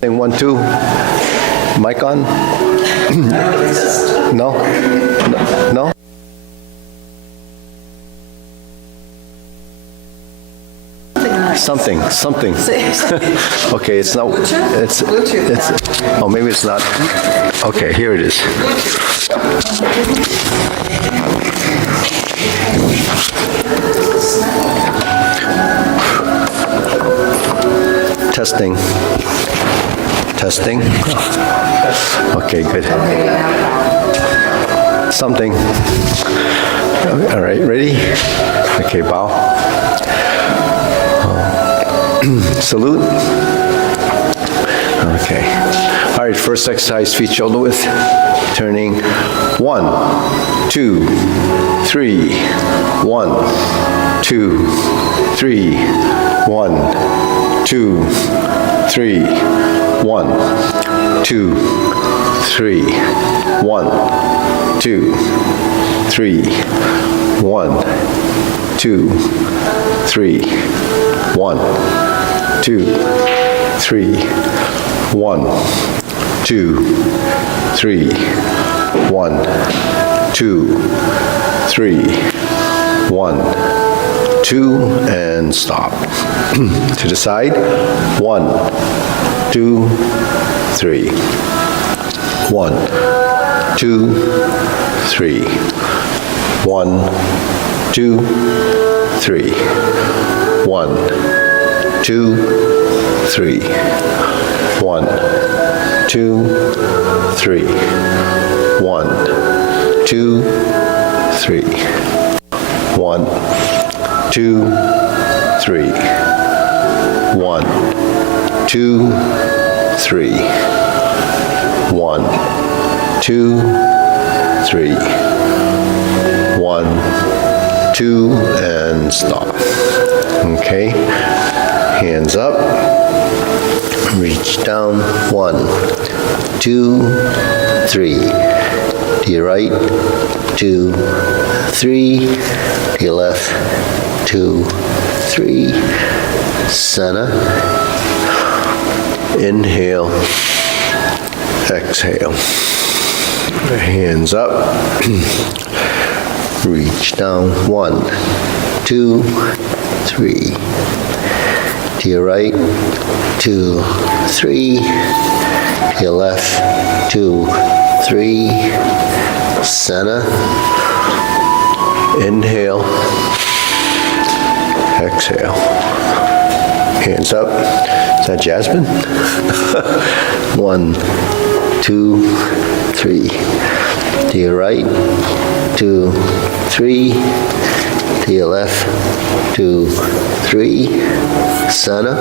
Thing 1, 2. Mic on? No? No? Something. Okay, it's not. It's. Oh, maybe it's not. Okay, here it is. Testing. Okay, good. Something. All right, ready? Okay, bow. Salute. Okay. All right, first exercise, feet shoulder width. Turning. 1, 2, 3. 1, 2, 3. 1, 2, 3. 1, 2, 3. 1, 2, 3. 1, 2, 3. 1, 2, 3. 1, 2, 3. 1, 2, 3. 1, 2, and stop. To the side. 1, 2, 3. 1, 2, 3. 1, 2, 3. 1, 2, 3. 1, 2, 3. 1, 2, 3. 1, 2, 3. 1, 2, 3. 1, 2, 3. 1, 2, and stop. Okay, hands up, reach down. 1, 2, 3. To your right, 2, 3. To your left, 2, 3. Center. Inhale. Exhale. Hands up. Reach down. 1, 2, 3. To your right, 2, 3. To your left, 2, 3. Center. Inhale. Exhale. Hands up. Is that Jasmine? 1, 2, 3. To your right, 2, 3. To your left, 2, 3. Center.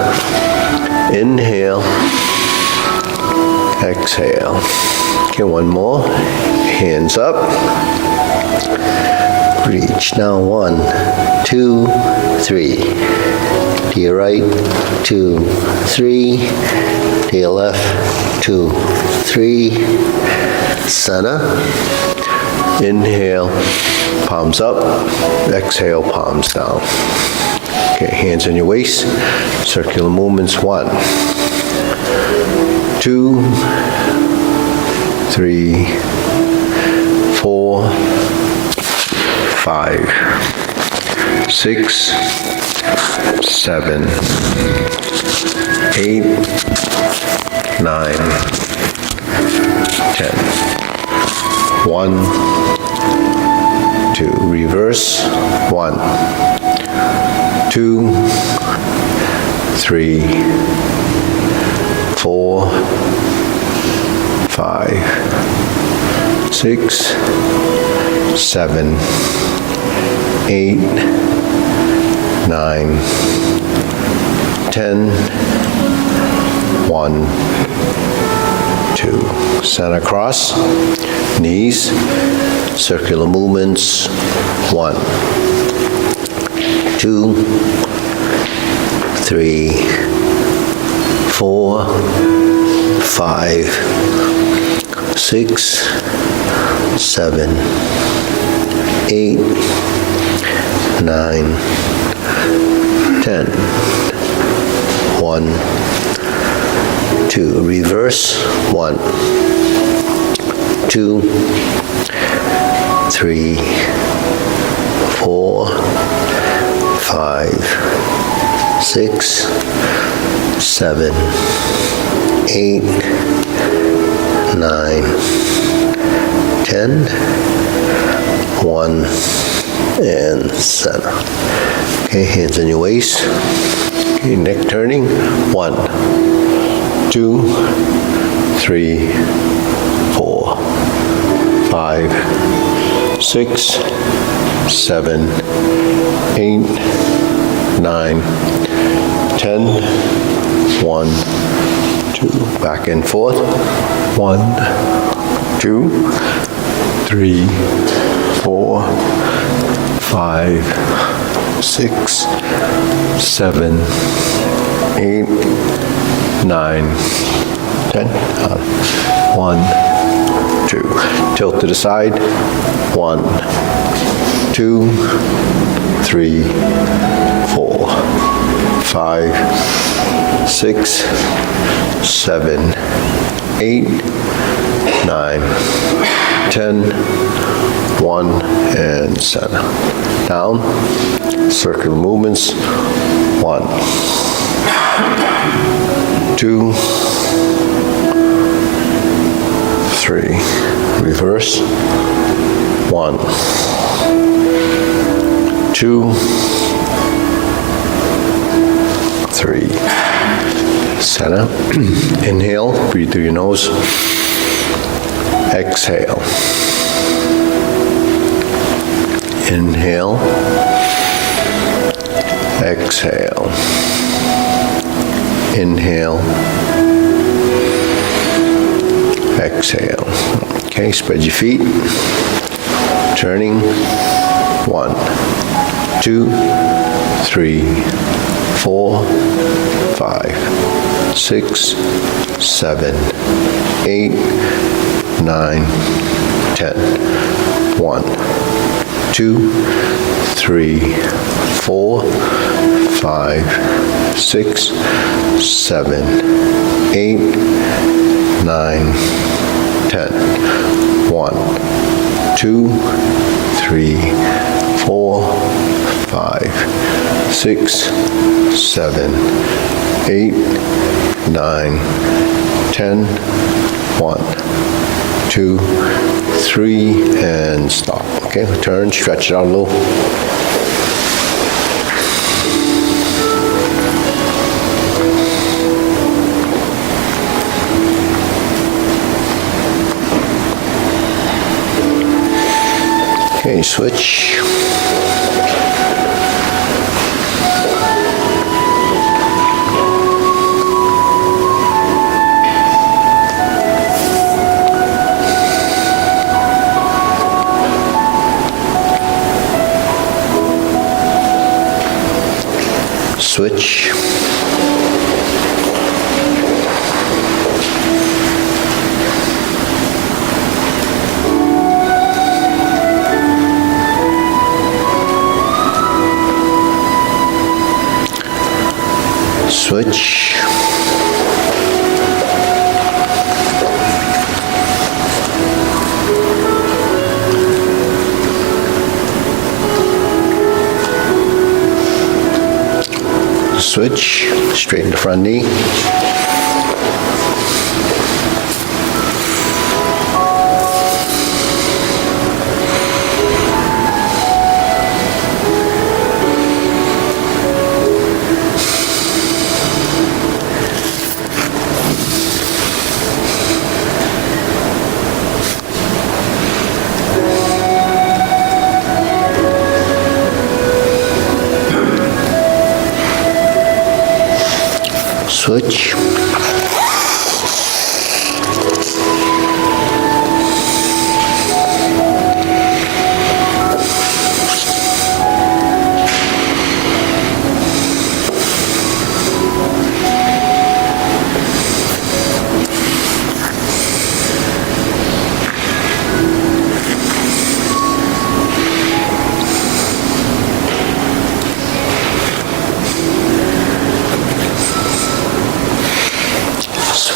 Inhale. Exhale. Okay, one more. Hands up. Reach down. 1, 2, 3. To your right, 2, 3. To your left, 2, 3. Center. Inhale, palms up. Exhale, palms down. Okay, hands on your waist. Circular movements. 1, 2, 3, 4, 5, 6, 7, 8, 9, 10. 1, 2. Reverse. 1, 2, 3, 4, 5, 6, 7, 8, 9, 10. 1, 2. Center cross. Knees. Circular movements. 1, 2, 3, 4, 5, 6, 7, 8, 9, 10. 1, 2, 2. Reverse. 1, 2, 3, 4, 5, 6, 7, 8, 9, 10, 1, and center. Okay, hands on your waist. Okay, neck turning. 1, 2, 3, 4, 5, 6, 7, 8, 9, 10, 1, 2. Back and forth. 1, 2, 3, 4, 5, 6, 7, 8, 9, 10. 1, 2. Tilt to the side. 1, 2, 3, 4, 5, 6, 7, 8, 9, 10, 1, and center. Down, circular movements. 1, 2, 3. Reverse. 1, 2, 3. Center. Inhale, breathe through your nose. Exhale. Inhale. Exhale. Inhale. Exhale. Okay, spread your feet. Turning. 1, 2, 3, 4, 5, 6, 7, 8, 9, 10. 1, 2, 3, 4, 5, 6, 7, 8, 9, 10. 1, 2, 3, 4, 5, 6, 7, 8, 9, 10. 1, 2, 3, and stop. Okay, turn, stretch it out a little. Okay, switch. Switch. Switch. Switch, straighten the front knee. Switch.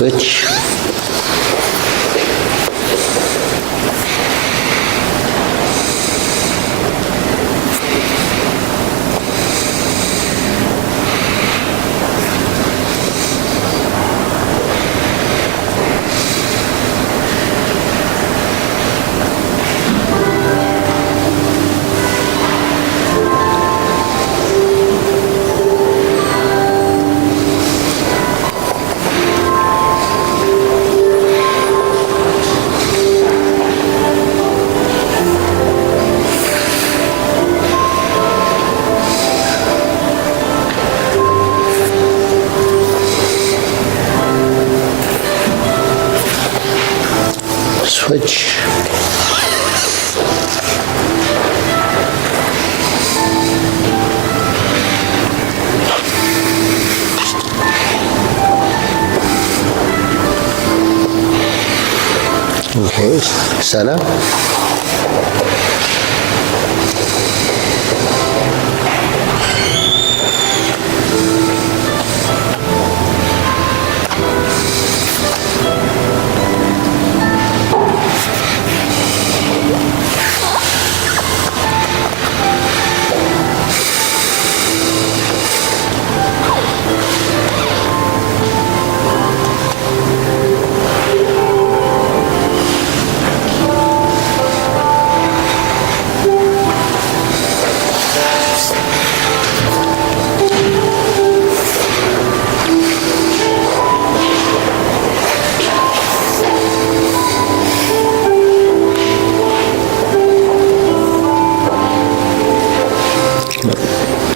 Switch. Switch. Okay, center.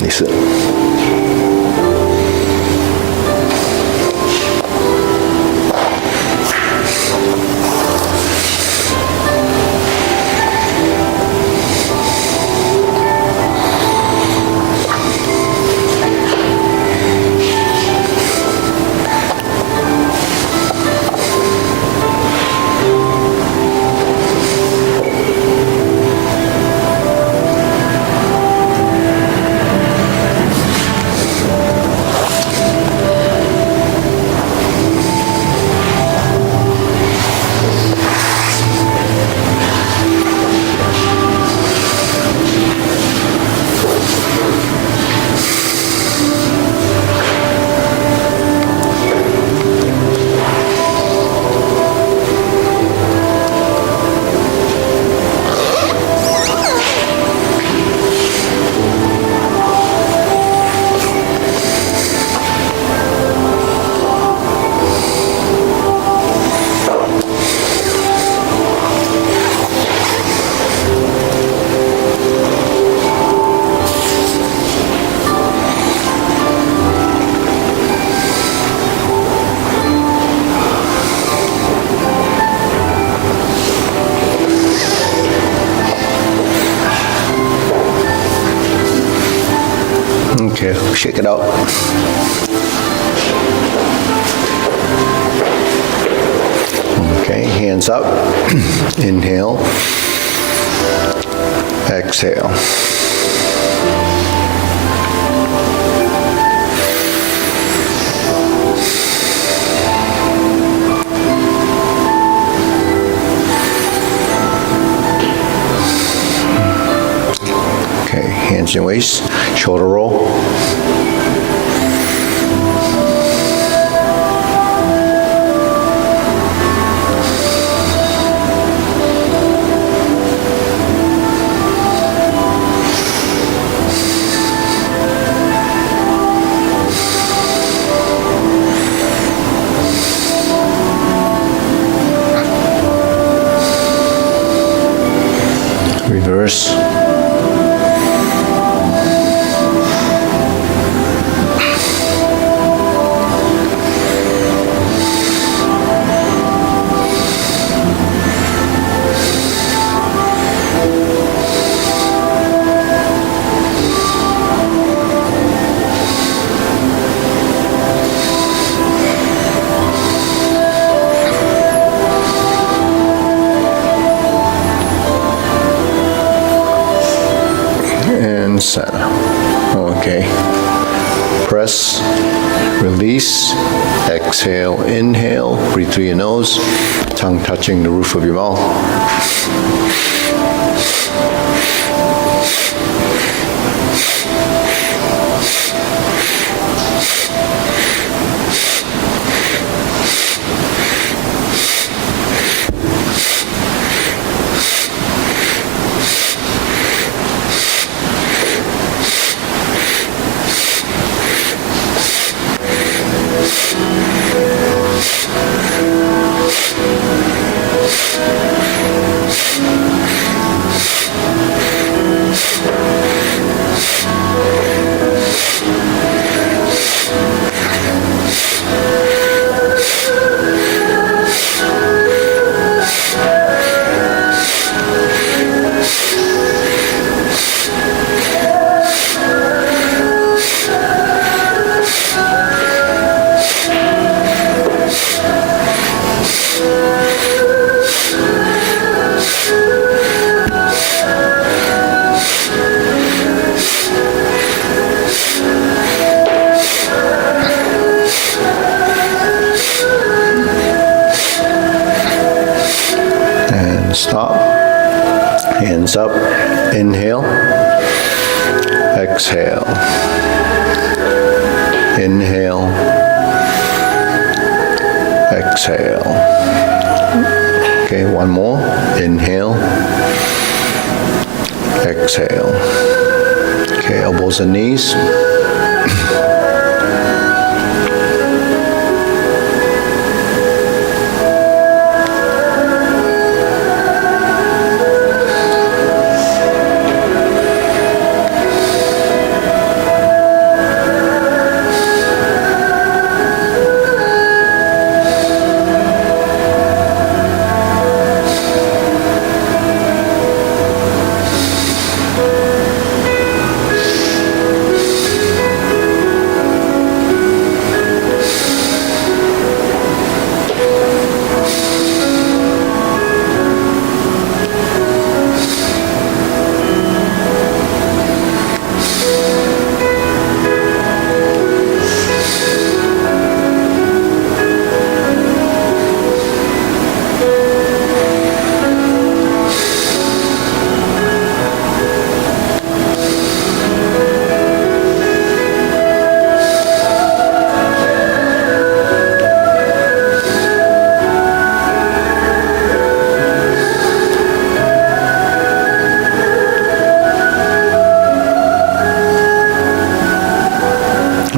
Lisa. Okay, shake it out. Okay, hands up. Inhale. Exhale. Okay, hands in your waist, shoulder roll. Reverse. And center. Okay. Press, release, exhale. Exhale, inhale, breathe through your nose, tongue touching the roof of your mouth. Stop. Hands up. Inhale. Exhale. Inhale. Exhale. Okay, one more. Inhale. Exhale. Okay, elbows and knees.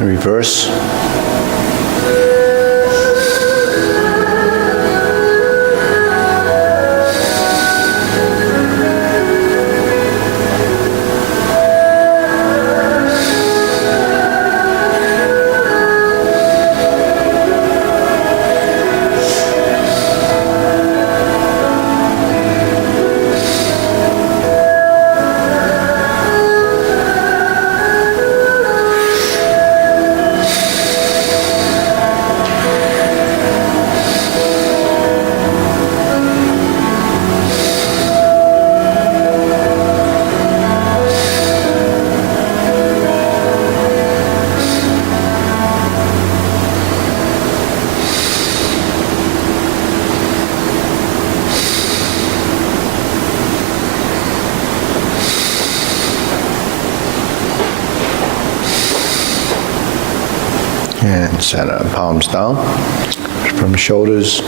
Reverse. And center, palms down from shoulders.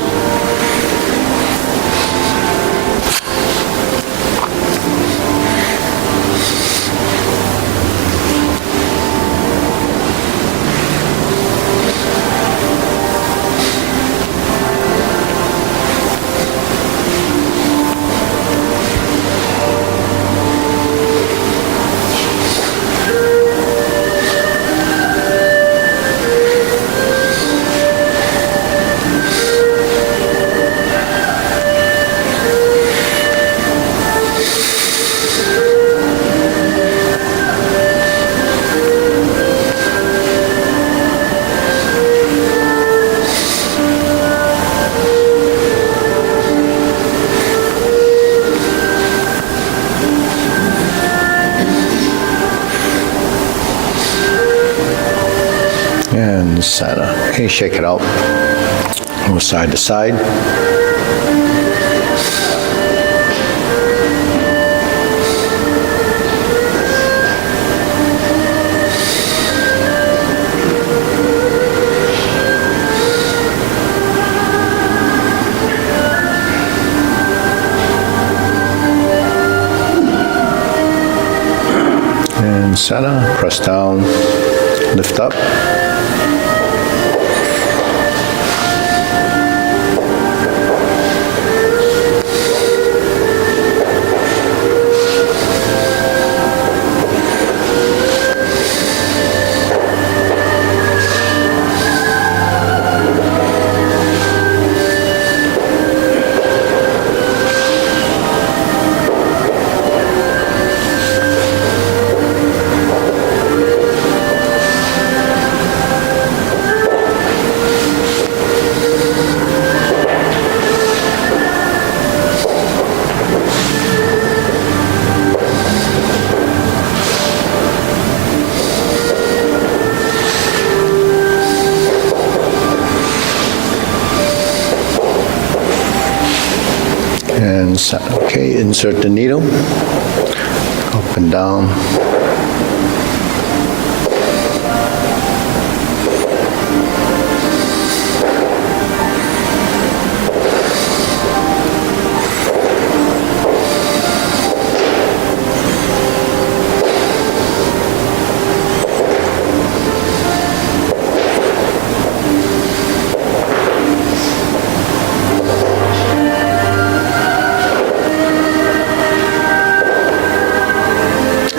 And center. Okay, shake it out. Go side to side. And center, press down, lift up. And okay, insert the needle, up and down.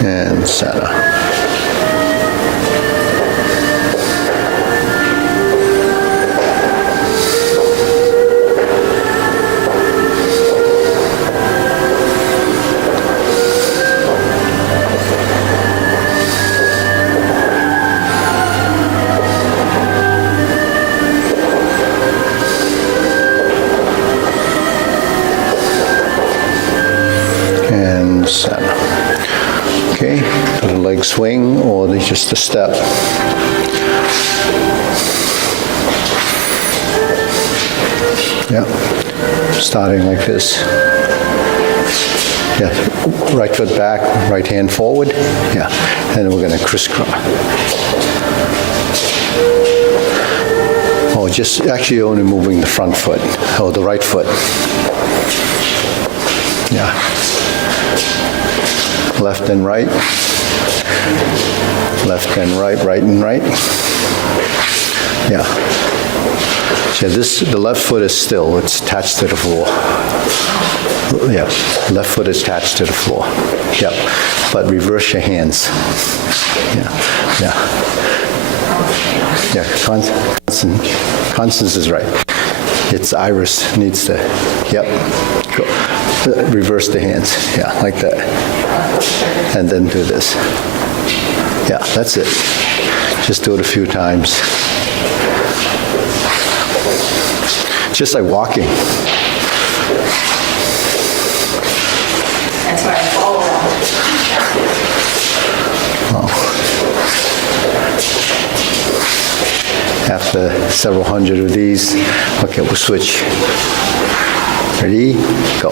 And center. And center. Okay, do the leg swing or just a step. Yeah, starting like this. Yeah, right foot back, right hand forward. Yeah, and then we're going to crisscross. Oh, just actually only moving the front foot, or the right foot. Yeah. Left and right, left and right, right and right. Yeah. So the left foot is still, it's attached to the floor. Yeah, left foot is attached to the floor. Yep, but reverse your hands. Yeah, yeah. Yeah, Constance is right. It's Iris needs to, yep. Go. Reverse the hands, yeah, like that. And then do this. Yeah, that's it. Just do it a few times. Just like walking. That's why I fall around. After several hundred of these, okay, we'll switch. Ready? Go.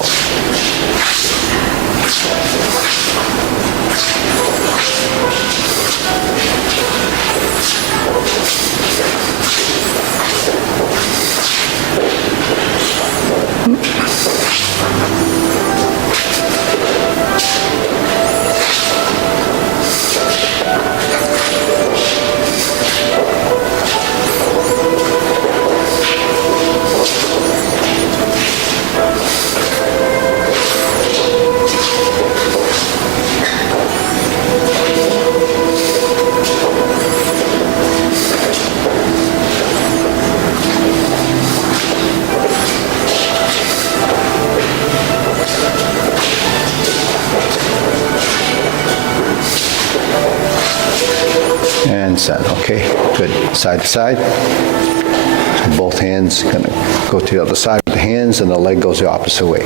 And set, okay, good. Side to side. So both hands gonna go to the other side with the hands and the leg goes the opposite way.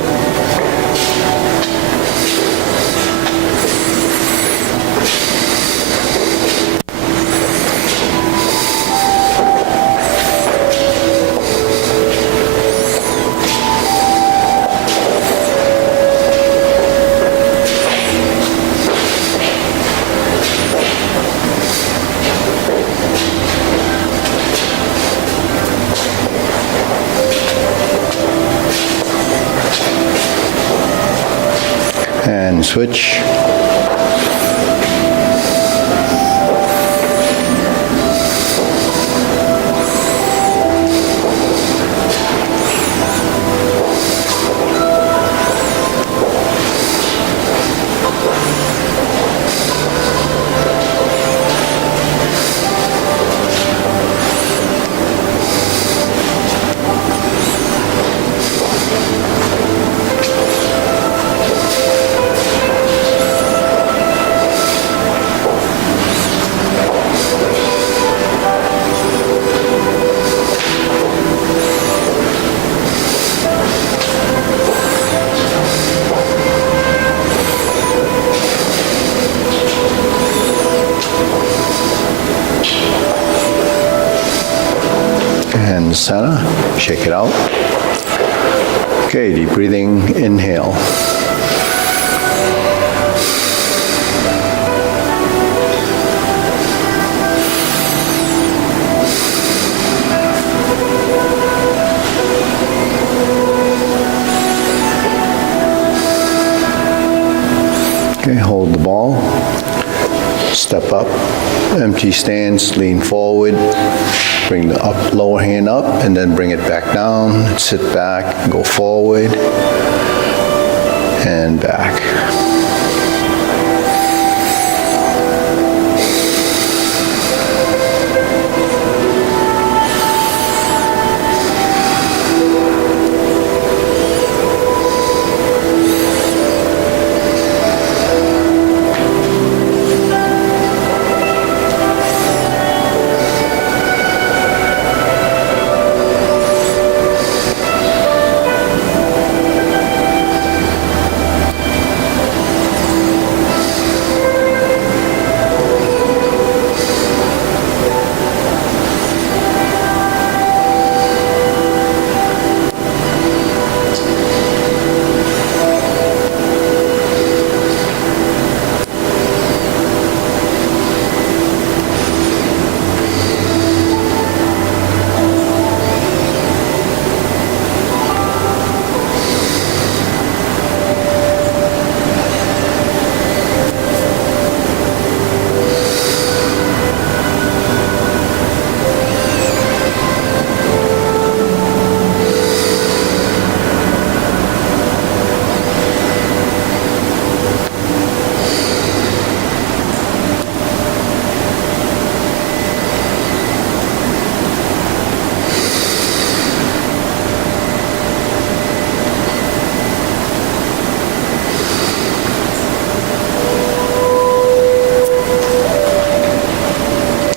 and switch. And center, shake it out. Okay, deep breathing, inhale. Okay, hold the ball. Step up, empty stance, lean forward. Bring the lower hand up and then bring it back down. Sit back, go forward and back.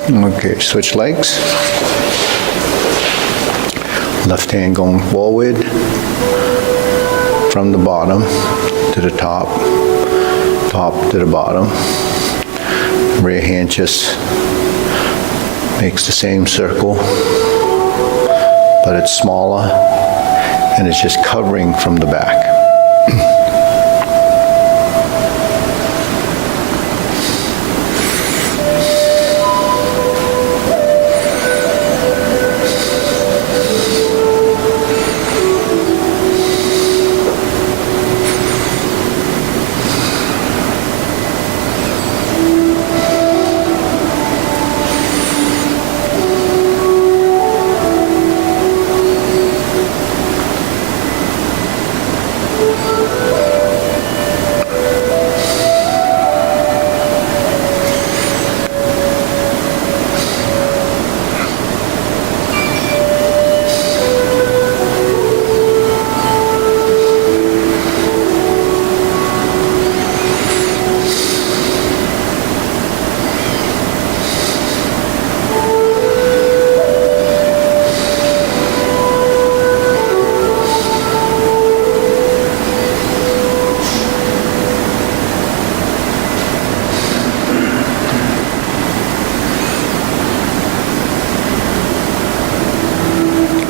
Okay, switch legs. Left hand going forward from the bottom to the top, top to the bottom. Rear hand just makes the same circle, but it's smaller and it's just covering from the back.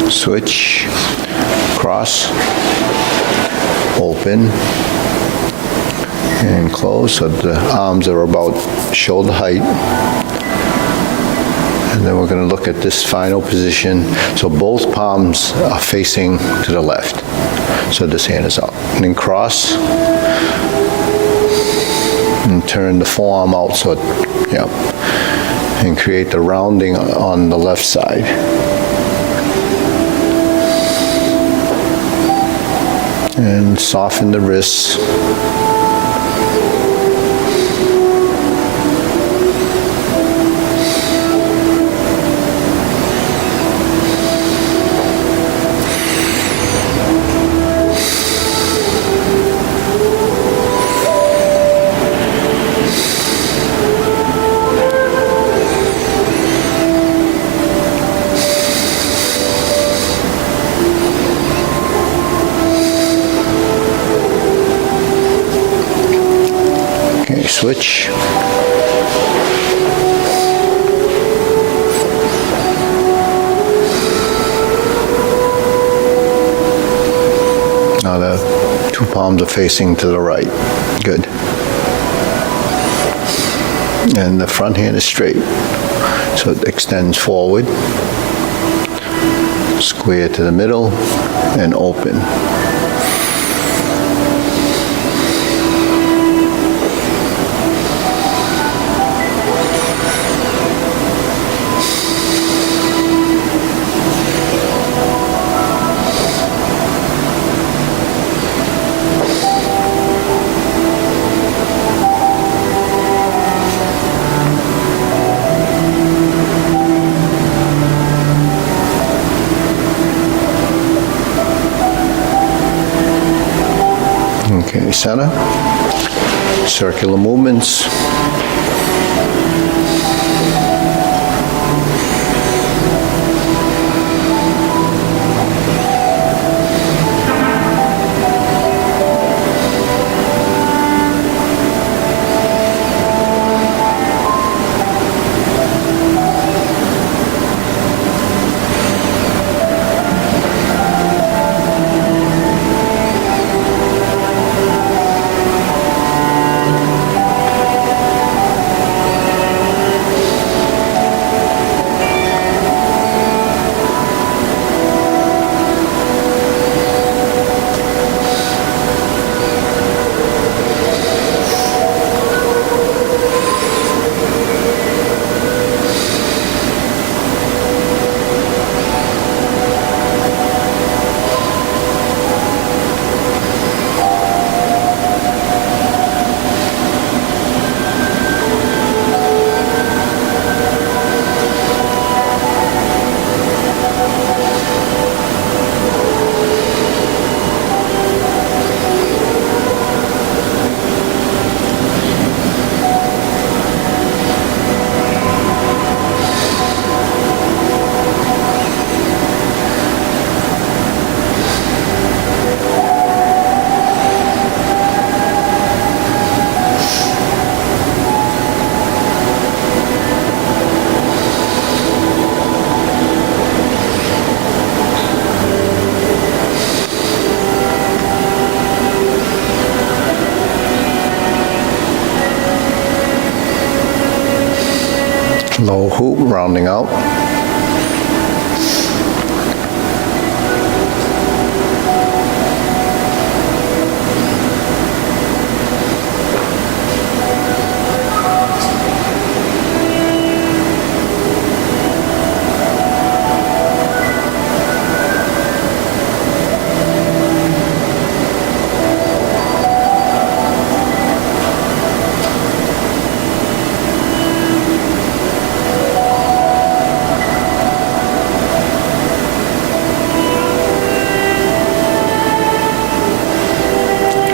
Switch, cross, open, and close so the arms are about shoulder height. And then we're going to look at this final position. So both palms are facing to the left. So this hand is up. And then cross, and turn the forearm out so it, yeah, and create the rounding on the left side. And soften the wrists. Switch. Now the two palms are facing to the right. Good. And the front hand is straight. So it extends forward, square to the middle, and open. Okay, center, circular movements. Low hoop, rounding out.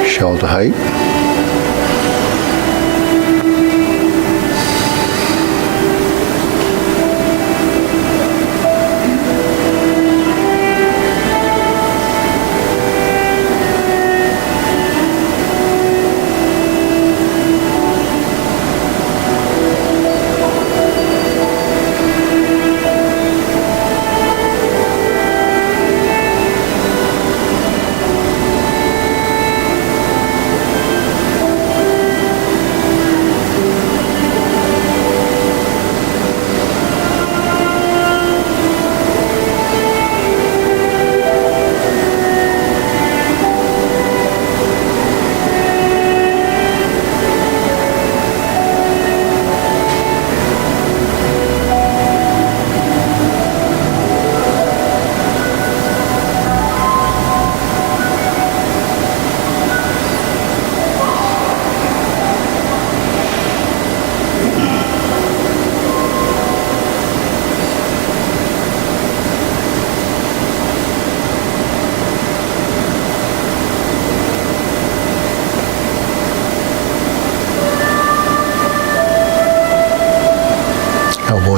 Shoulder height.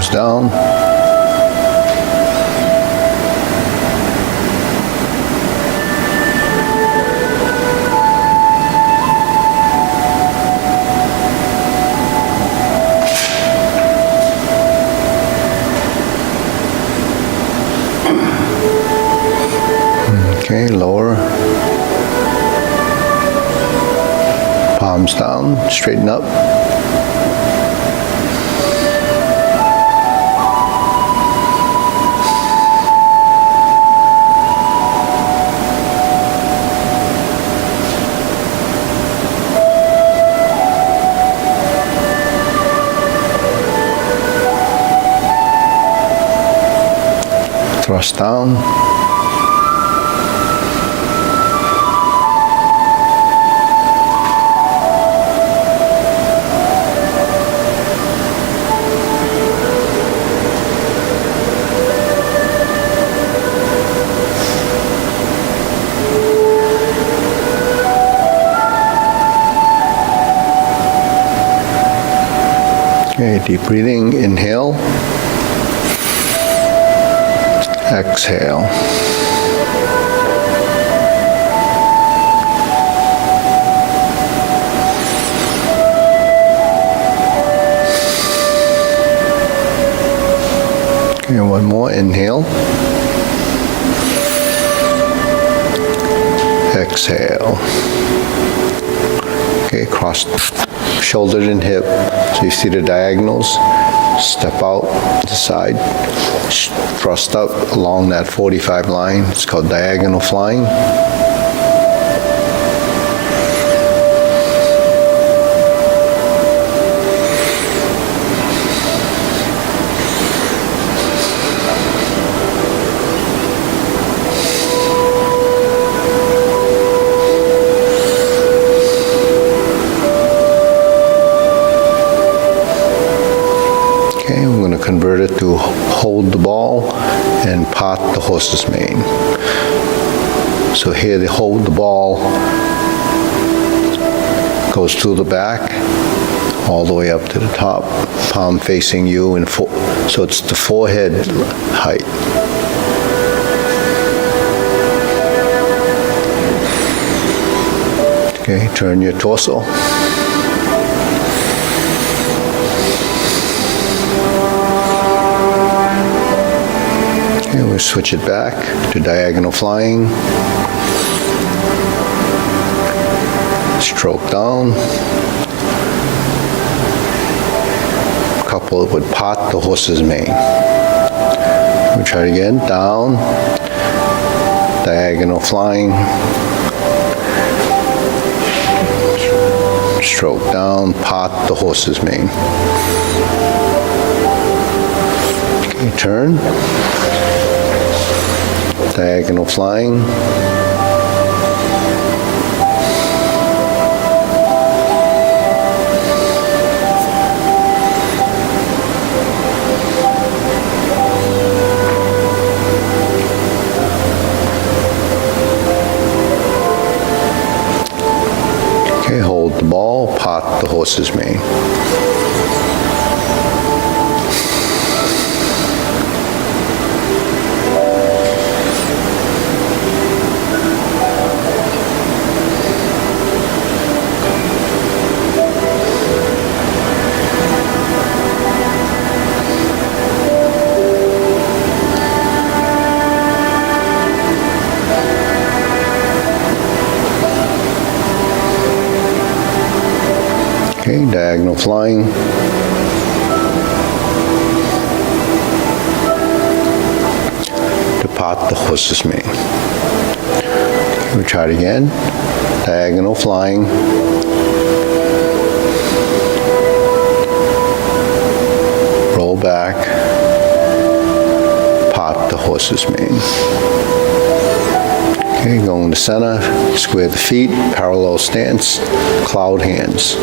Nose down. Okay, lower. Palms down, straighten up. Thrust down. Okay, deep breathing, inhale, exhale. Okay, one more, inhale, exhale. Okay, cross shoulder and hip. So you see the diagonals, step out to the side, thrust up along that 45 line. It's called diagonal flying. Okay, we're going to convert it to hold the ball and part the horse's mane. So here they hold the ball, goes through the back, all the way up to the top, palm facing you, and so it's the forehead height. Okay, turn your torso. We'll switch it back to diagonal flying. Stroke down. Couple would part the horse's mane. We'll try it again. Down. Diagonal flying. Stroke down. Part the horse's mane. Okay, turn. Diagonal flying. Okay, hold the ball, part the horse's mane. Okay, diagonal flying. To part the horse's mane. Okay, we try it again. Diagonal flying. Roll back. Part the horse's mane. Okay, going to center, square the feet, parallel stance, cloud hands.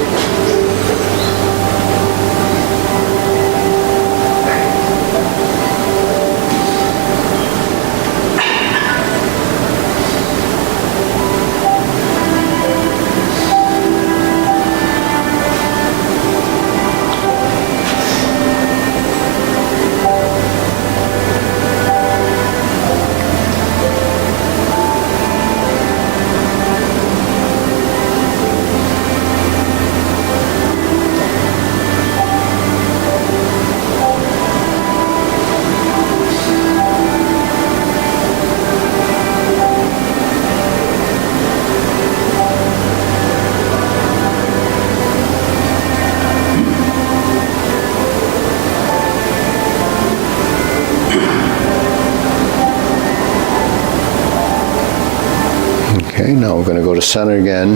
Okay, now we're going to go to center again.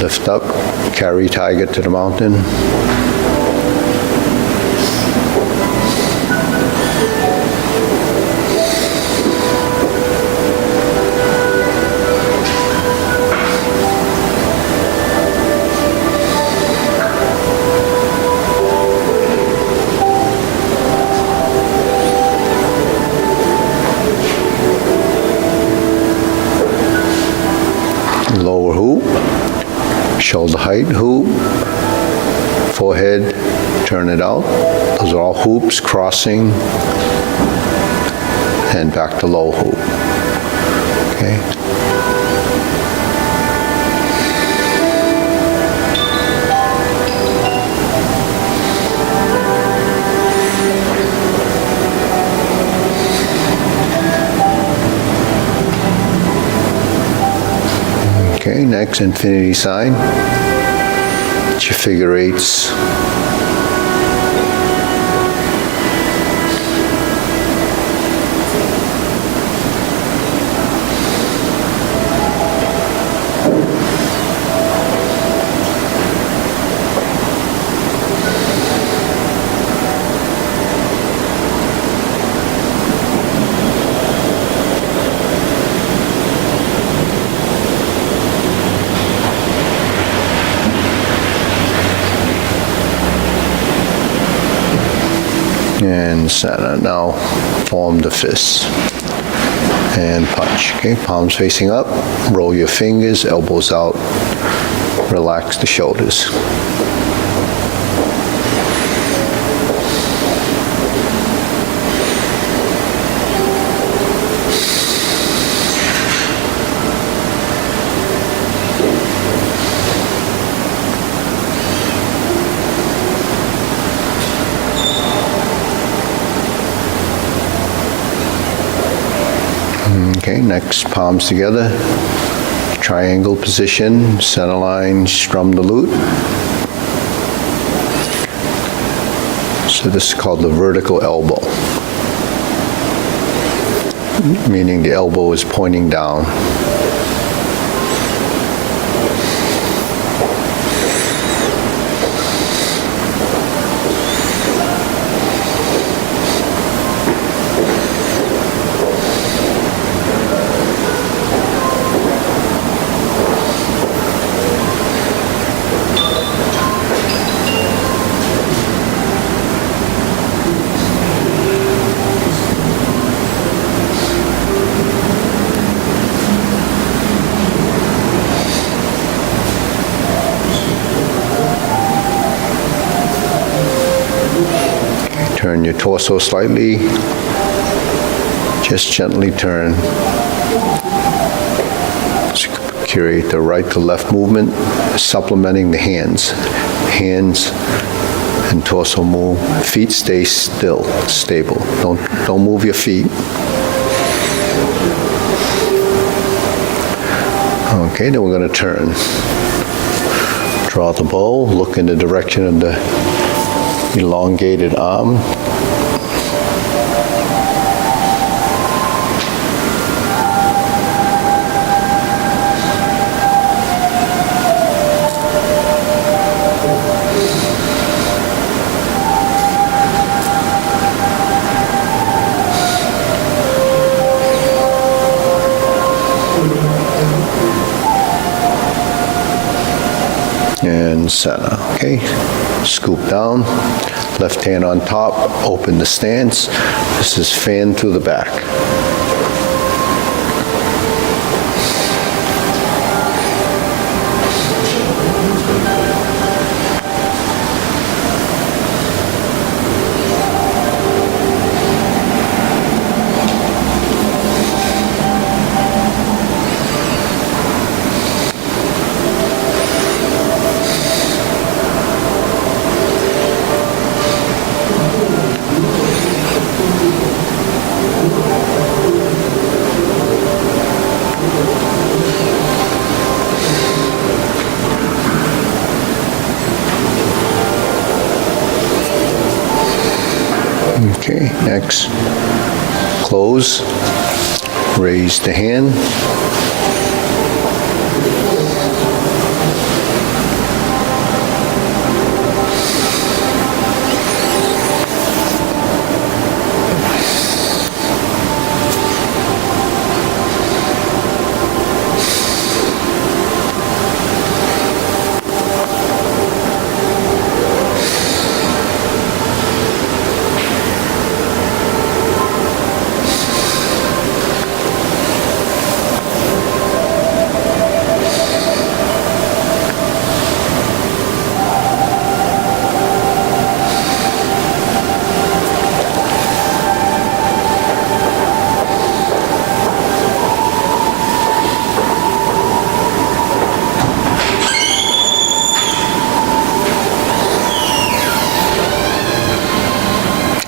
Lift up, carry tiger to the mountain. Lower hoop, shoulder height hoop, forehead, turn it out. Those are all hoops, crossing, and back to low hoop. Okay. Okay, next, infinity sign. It's your figure eights. And center. Now form the fists and punch. Okay, palms facing up, roll your fingers, elbows out, relax the shoulders. Okay, next, palms together, triangle position, center line, strum the lute. So this is called the vertical elbow, meaning the elbow is pointing down. Turn your torso slightly, just gently turn. Create the right to left movement, supplementing the hands. Hands and torso move, feet stay still, stable. Don't move your feet. Okay, then we're going to turn. Draw the bow, look in the direction of the elongated arm. And center, okay? Scoop down, left hand on top, open the stance. This is fan to the back. Okay, next, close, raise the hand,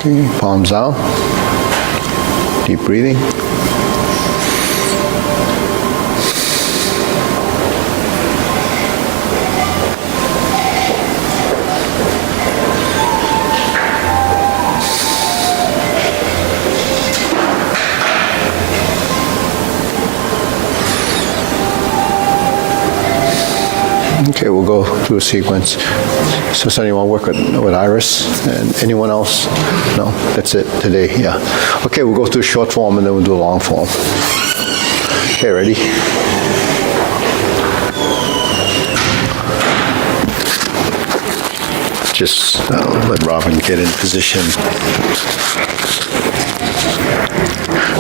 Okay, palms down. Deep breathing. Okay, we'll go through a sequence. So, Sonny, you want to work with Iris? And anyone else? No? That's it today, yeah. Okay, we'll go through short form and then we'll do a long form. Okay, ready? Just let Robin get in position.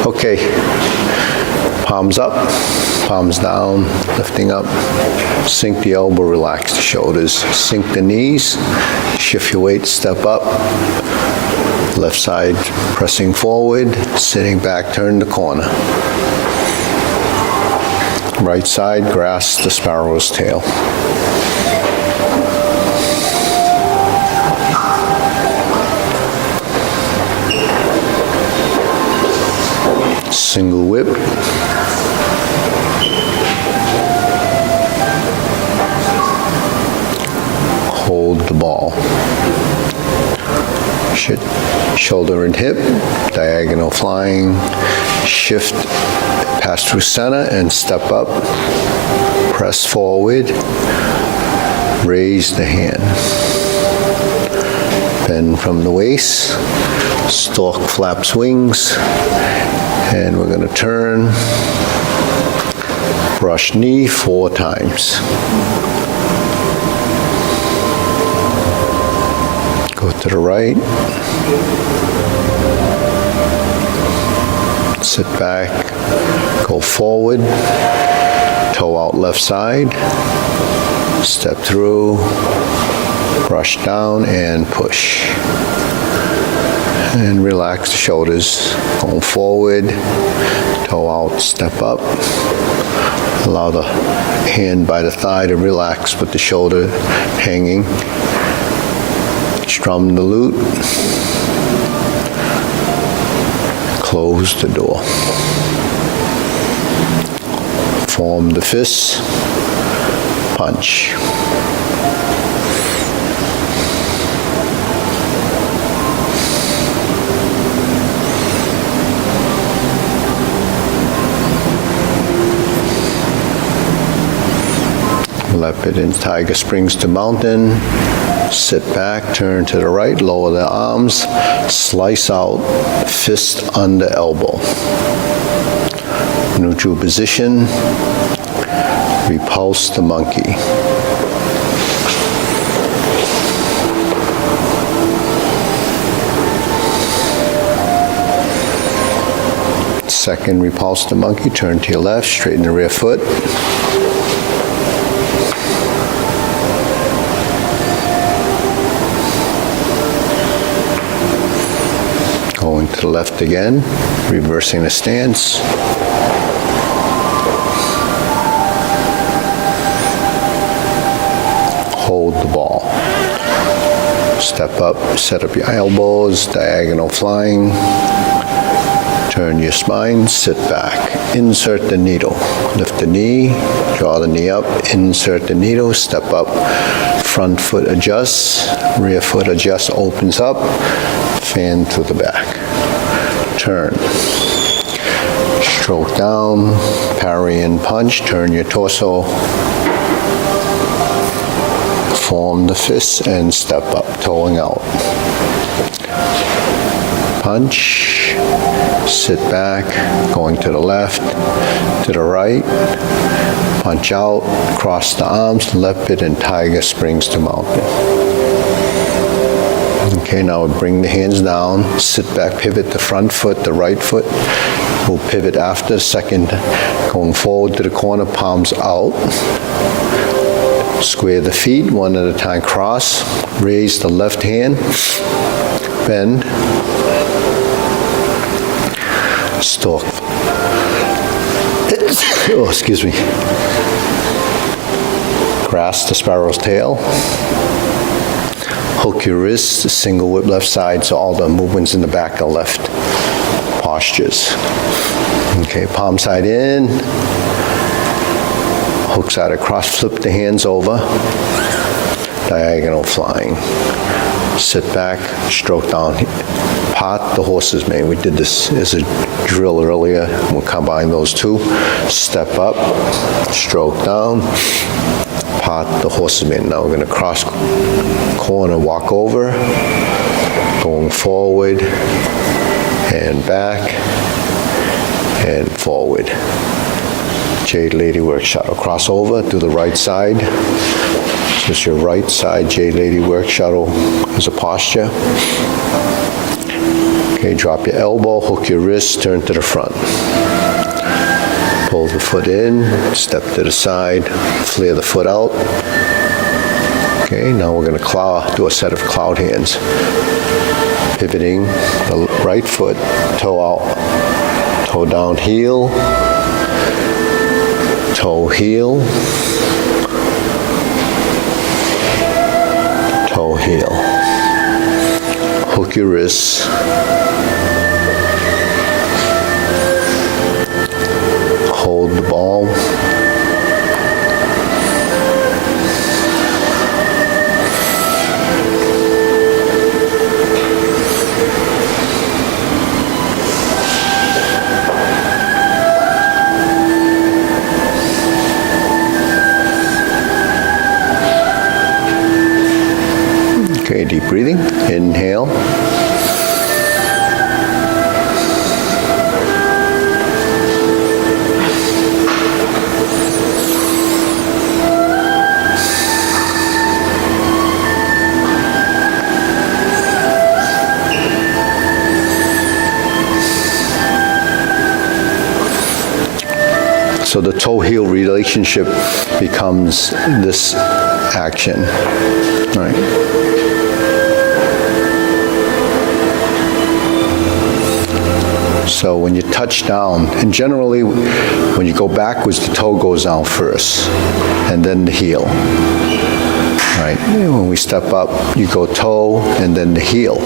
Okay, palms up, palms down, lifting up. Sink the elbow, relax the shoulders. Sink the knees, shift your weight, step up. Left side pressing forward, sitting back, turn the corner. Right side, grasp the sparrow's tail. Single whip. Hold the ball. Shoulder and hip, diagonal flying. Shift, pass through center and step up. Press forward. Raise the hand. Bend from the waist. Stork flaps wings. And we're going to turn. Brush knee 4 times. Go to the right. Sit back. Go forward. Toe out left side. Step through. Brush down and push. And relax the shoulders. Going forward. Toe out, step up. Allow the hand by the thigh to relax with the shoulder hanging. Strum the lute. Close the door. Form the fists. Punch. Leopard and tiger springs to mountain. Sit back, turn to the right, lower the arms, slice out, fist under elbow. Neutral position, repulse the monkey. Second, repulse the monkey, turn to your left, straighten the rear foot. Going to the left again, reversing the stance. Hold the ball. Step up, set up your elbows, diagonal flying. Turn your spine, sit back. Insert the needle. Lift the knee, draw the knee up, insert the needle, step up. Front foot adjusts, rear foot adjusts, opens up. Fan to the back. Turn. Stroke down, parry and punch. Turn your torso. Form the fists and step up, toeing out. Punch. Sit back, going to the left, to the right. Punch out, cross the arms, leopard and tiger springs to mountain. Okay, now we'll bring the hands down, sit back, pivot the front foot, the right foot. We'll pivot after the second, going forward to the corner, palms out. Square the feet, one at a time, cross. Raise the left hand, bend. Stork. Oh, excuse me. Grasp the sparrow's tail. Hook your wrists, single whip left side, so all the movements in the back are left postures. Okay, palm side in, hook side across, flip the hands over, diagonal flying. Sit back, stroke down, part the horse's mane. We did this as a drill earlier. We'll combine those two. Step up, stroke down, part the horse's mane. Now we're going to cross corner, walk over, going forward and back and forward. Jade Lady Work Shuttle. Cross over to the right side. So it's your right side Jade Lady Work Shuttle as a posture. Okay, drop your elbow, hook your wrist, turn to the front. Pull the foot in, step to the side, flare the foot out. Okay, now we're going to do a set of cloud hands. Pivoting the right foot, toe out, toe down, heel, toe, heel, toe, heel. Hook your wrists. Hold the ball. Okay, deep breathing. Inhale. So the toe-heel relationship becomes this action, right? So when you touch down, and generally when you go backwards, the toe goes down first, and then the heel, right? When we step up, you go toe, and then the heel.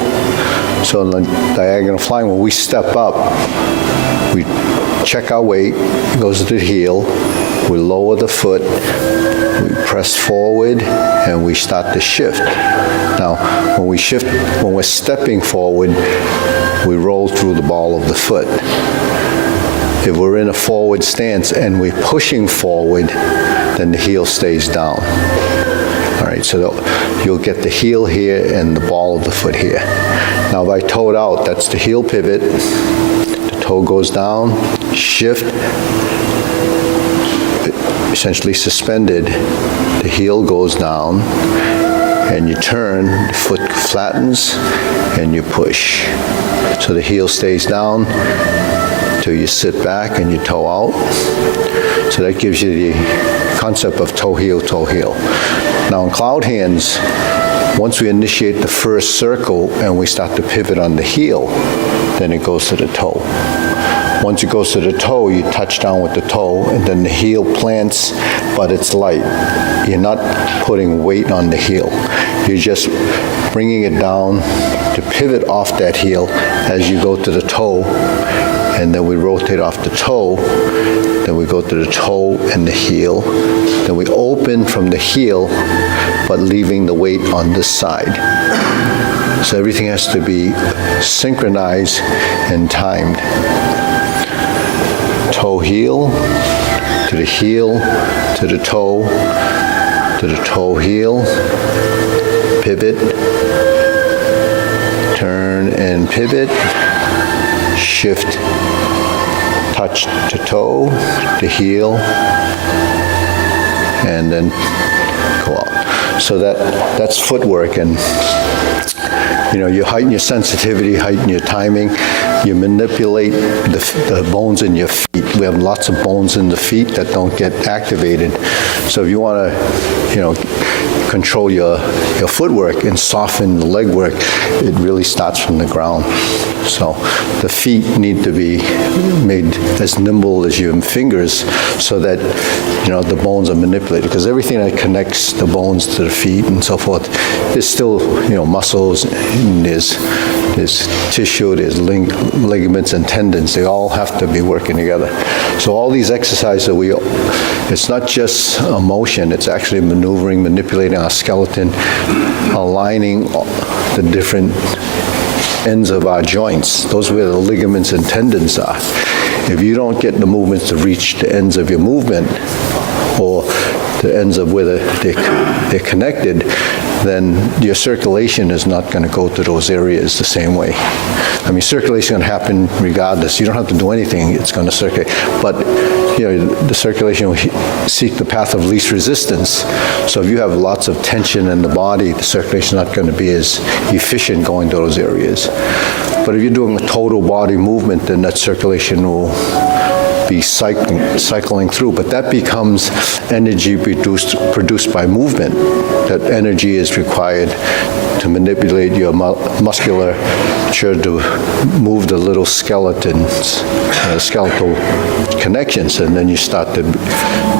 So in the diagonal flying, when we step up, we check our weight, it goes to the heel, we lower the foot, we press forward, and we start to shift. Now, when we shift, when we're stepping forward, we roll through the ball of the foot. If we're in a forward stance and we're pushing forward, then the heel stays down. All right, so you'll get the heel here and the ball of the foot here. Now, if I toe it out, that's the heel pivot. The toe goes down, shift, essentially suspended. The heel goes down, and you turn, the foot flattens, and you push. So the heel stays down till you sit back and you toe out. So that gives you the concept of toe, heel, toe, heel. Now in cloud hands, once we initiate the first circle and we start to pivot on the heel, then it goes to the toe. Once it goes to the toe, you touch down with the toe, and then the heel plants, but it's light. You're not putting weight on the heel. You're just bringing it down to pivot off that heel as you go to the toe, and then we rotate off the toe, then we go to the toe and the heel, then we open from the heel, but leaving the weight on this side. So everything has to be synchronized and timed. Toe, heel, to the heel, to the toe, heel, pivot, turn and pivot, shift, touch to toe, to heel, and then go out. So that's footwork, and you heighten your sensitivity, heighten your timing. you manipulate the bones in your feet. We have lots of bones in the feet that don't get activated. So if you want to, control your footwork and soften the leg work, it really starts from the ground. So the feet need to be made as nimble as your fingers so that, the bones are manipulated. Because everything that connects the bones to the feet and so forth is still, muscles, and there's tissue, there's ligaments and tendons. They all have to be working together. So all these exercises, it's not just a motion, it's actually maneuvering, manipulating our skeleton, aligning the different ends of our joints. Those are where the ligaments and tendons are. If you don't get the movements to reach the ends of your movement or the ends of where they're connected, then your circulation is not going to go to those areas the same way. I mean, circulation is going to happen regardless. You don't have to do anything, it's going to circulate. But the circulation will seek the path of least resistance. So if you have lots of tension in the body, the circulation is not going to be as efficient going to those areas. But if you're doing a total body movement, then that circulation will be cycling through, but that becomes energy produced by movement. That energy is required to manipulate your musculature to move the little skeletal connections, and then you start to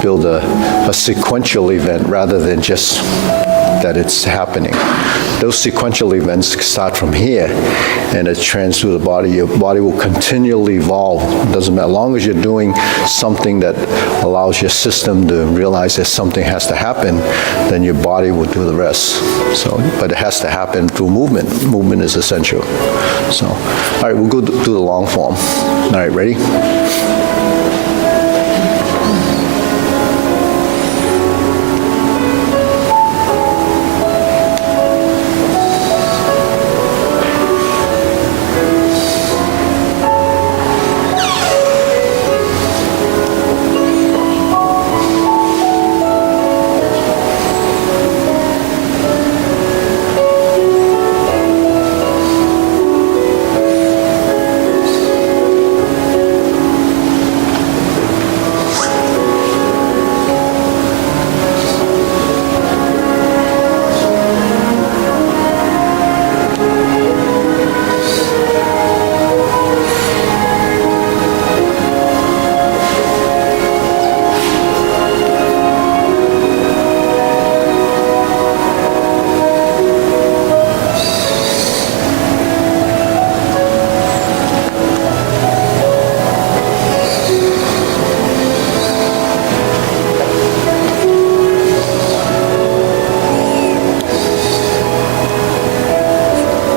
build a sequential event rather than just that it's happening. Those sequential events start from here, and it trends through the body. Your body will continually evolve. It doesn't matter. As long as you're doing something that allows your system to realize that something has to happen, then your body will do the rest. So, but it has to happen through movement. Movement is essential. So, all right, we'll go do the long form. All right, ready?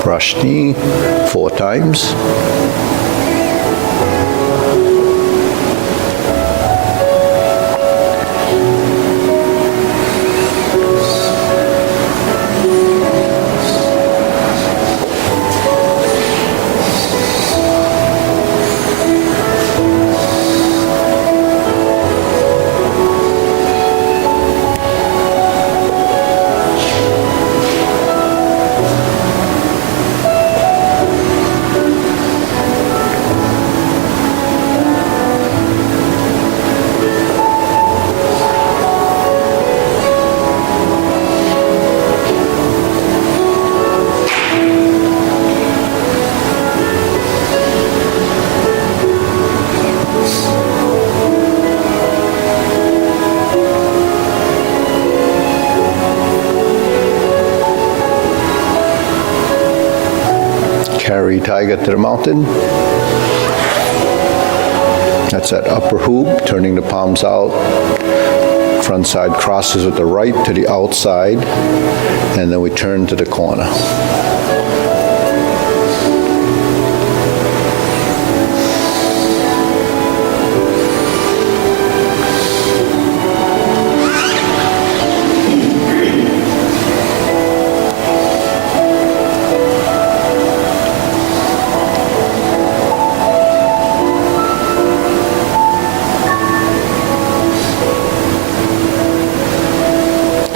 Brush knee 4 times. Carry tiger to the mountain. That's that upper hoop, turning the palms out. Front side crosses with the right to the outside, and then we turn to the corner.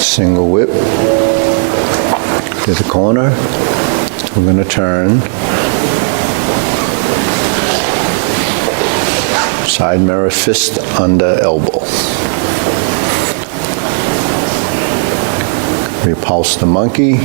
Single whip to the corner. We're going to turn Side mirror, fist under elbow. Repulse the monkey.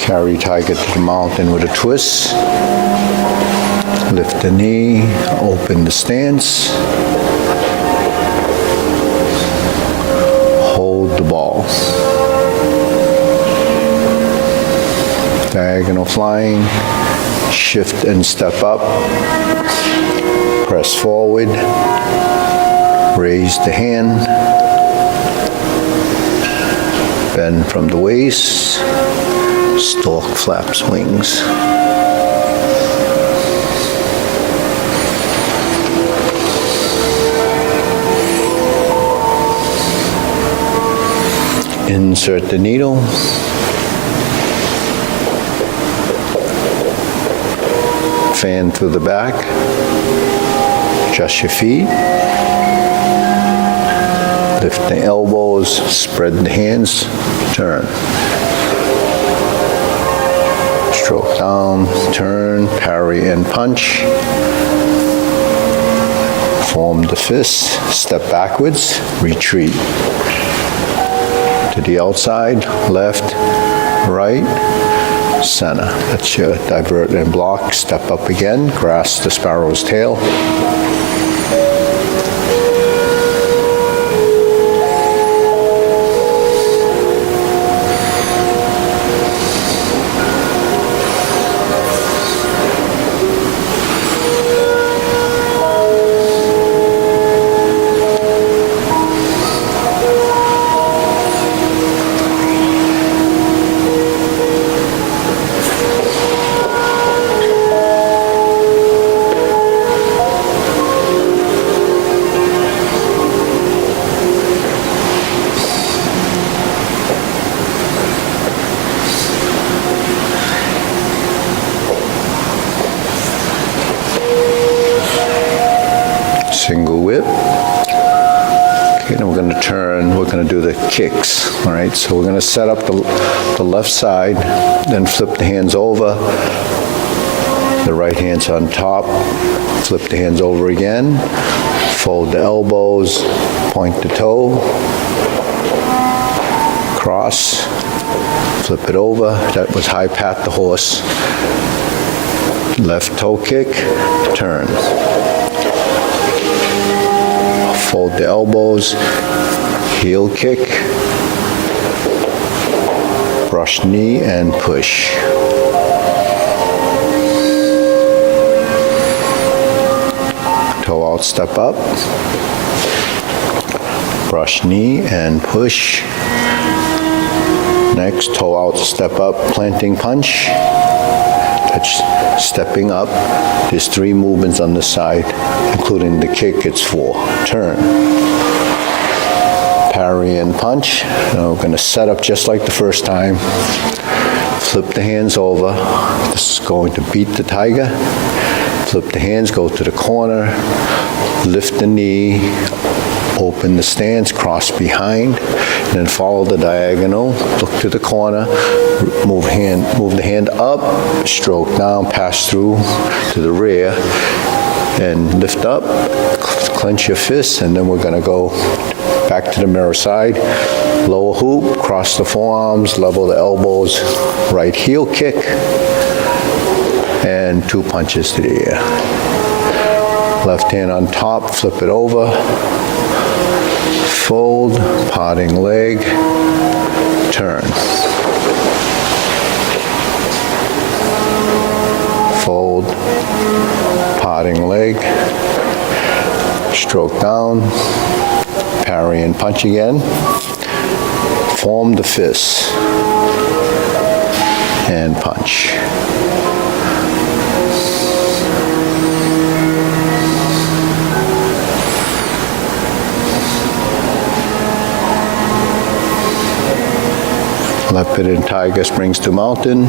Carry tiger to the mountain with a twist. Lift the knee, open the stance. Hold the ball. Diagonal flying. Shift and step up. Press forward. Raise the hand. Bend from the waist. Stork flaps wings. Insert the needle. Fan through the back. Adjust your feet. Lift the elbows, spread the hands, turn. Stroke down, turn, parry and punch. Form the fist, step backwards, retreat. To the outside, left, right, center. That's your divert and block. Step up again, grasp the sparrow's tail. Single whip. Okay, then we're going to turn, we're going to do the kicks, all right? So we're going to set up the left side, then flip the hands over. The right hand's on top, flip the hands over again, fold the elbows, point the toe, cross, flip it over. That was high pat the horse. Left toe kick, turn. Fold the elbows, heel kick, brush knee and push. Toe out, step up, brush knee and push. Next, toe out, step up, planting punch. That's stepping up. There's 3 movements on the side, including the kick, it's 4. Turn. Parry and punch. Now we're going to set up just like the first time. Flip the hands over. This is going to beat the tiger. Flip the hands, go to the corner, lift the knee, open the stance, cross behind, and then follow the diagonal, look to the corner, move the hand up, stroke down, pass through to the rear, and lift up, clench your fists, and then we're going to go back to the mirror side, lower hoop, cross the forearms, level the elbows, right heel kick, and 2 punches to the air. Left hand on top, flip it over, fold, parting leg, turn. Fold, parting leg, stroke down, parry and punch again. Form the fists and punch. Left-footed tiger springs to mountain.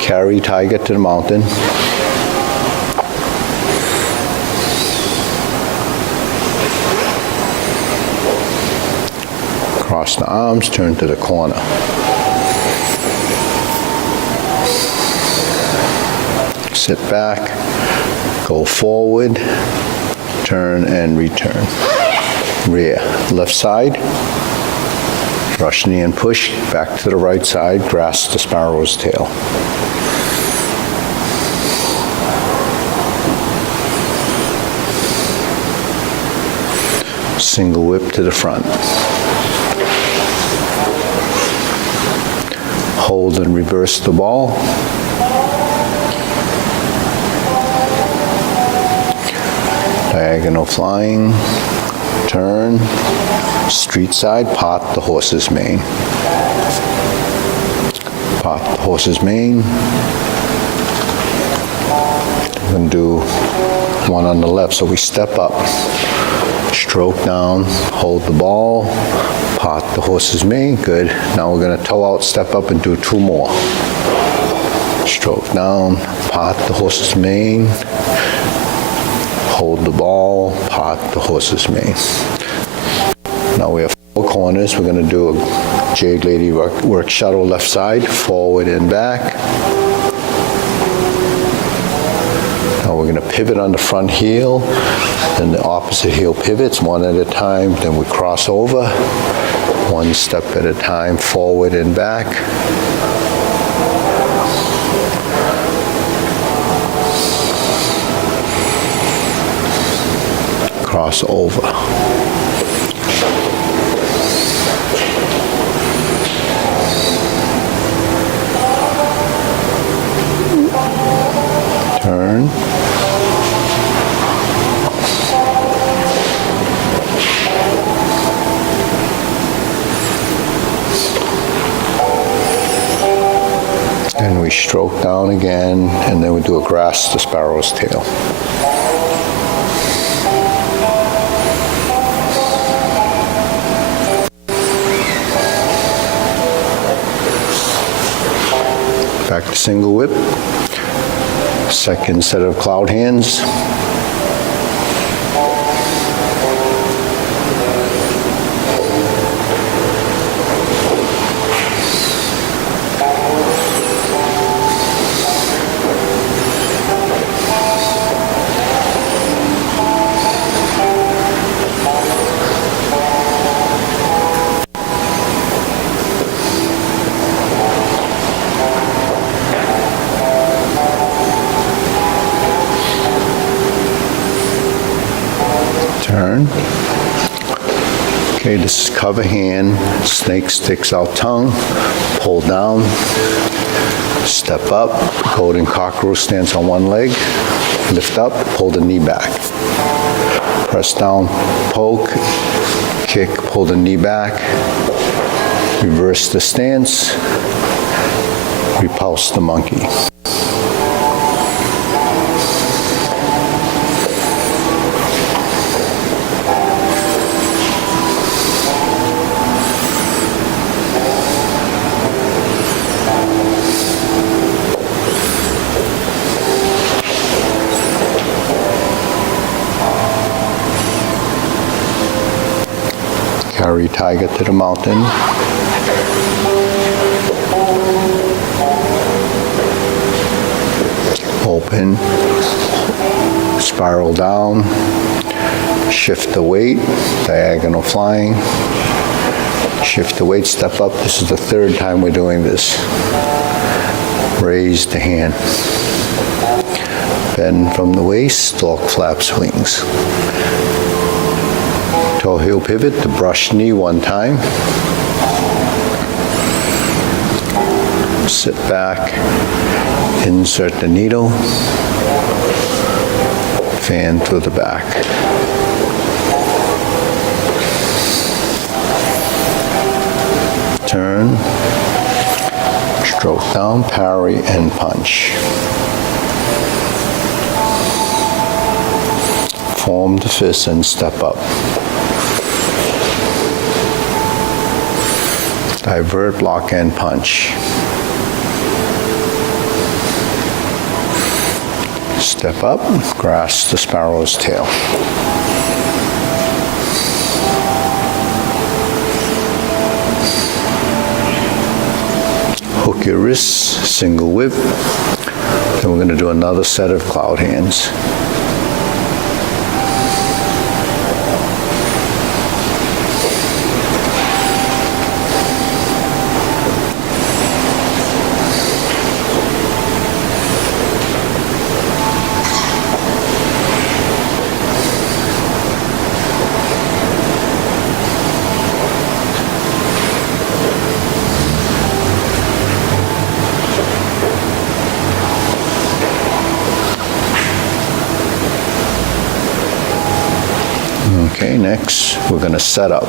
Carry tiger to the mountain. Cross the arms, turn to the corner. Sit back, go forward, turn and return. Rear, left side. Brush knee and push, back to the right side, grasp the sparrow's tail. Single whip to the front. Hold and reverse the ball. Diagonal flying, turn, street side, part the horse's mane. Part the horse's mane. We're going to do one on the left, so we step up, stroke down, hold the ball, part the horse's mane, good. Now we're going to toe out, step up, and do two more. Stroke down, part the horse's mane, hold the ball, part the horse's mane. Now we have 4 corners. We're going to do a jade lady work shuttle left side, forward and back. Now we're going to pivot on the front heel, then the opposite heel pivots one at a time, then we cross over, one step at a time, forward and back. Cross over. Turn. And we stroke down again, and then we do a grasp the sparrow's tail. Back to single whip. Second set of cloud hands. Turn. Okay, this is cover hand, snake sticks out tongue, pull down, step up, golden cockroach stance on one leg, lift up, pull the knee back. Press down, poke, kick, pull the knee back, reverse the stance, repulse the monkey. Carry tiger to the mountain. Open, spiral down, shift the weight, diagonal flying, shift the weight, step up. This is the 3rd time we're doing this. Raise the hand. Bend from the waist, stalk flaps wings. Toe heel pivot, the brush knee one time. Sit back, insert the needle, fan through the back. Turn, stroke down, parry and punch. Form the fist and step up. Divert, block, and punch. Step up, grasp the sparrow's tail. Hook your wrists, single whip. Then we're going to do another set of cloud hands. Okay, next we're going to set up.